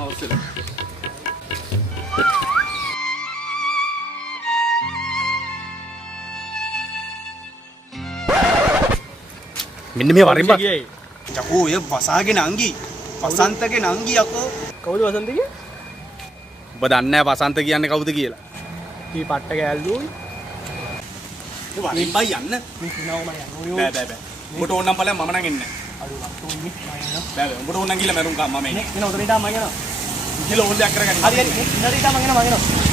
House එකට. මෙන්න මේ වරින් බා. යකෝ ඔය වසාගේ නංගි. වසන්තගේ නංගි යකෝ. කවුද වසන්තගේ? ඔබ දන්නේ නැහැ වසන්ත කියන්නේ කවුද කියලා. කී පට්ට ගෑල්ලුයි. ඒ වරින් බයි යන්න. මේ කිනාව මම යන්නේ. බෑ බෑ බෑ. උඹට ඕන නම් ඵලයන් මම නම් එන්නේ නැහැ. අඩු වට්ටෝන්නේ මම යනවා. බෑ බෑ. උඹට ඕන නම් ගිහලා මරුන් මම එන්නේ. එන උදේ ඉඳන් මම යනවා. ගිහලා ඕන දෙයක් කරගන්න. හරි හරි. ඉඳන් ඉඳන් මම යනවා.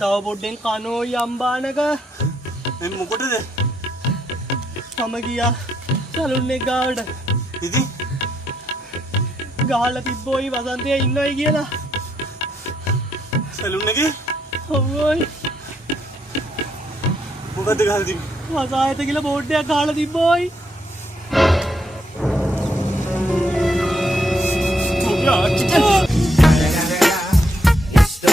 තව පොඩ්ඩෙන් කනෝ යම්බානක මේ මොකටද? මම ගියා සලුන් එක ගාවට. ඉතින් ගහලා තිබ්බෝයි වසන්තය ඉන්නවයි කියලා. සැලුන් එකේ ඔව්වයි. මොකද්ද ගහලා තිබ්බේ? වසායත කියලා බෝඩ් එකක් ගහලා තිබ්බෝයි. මොකක්ද?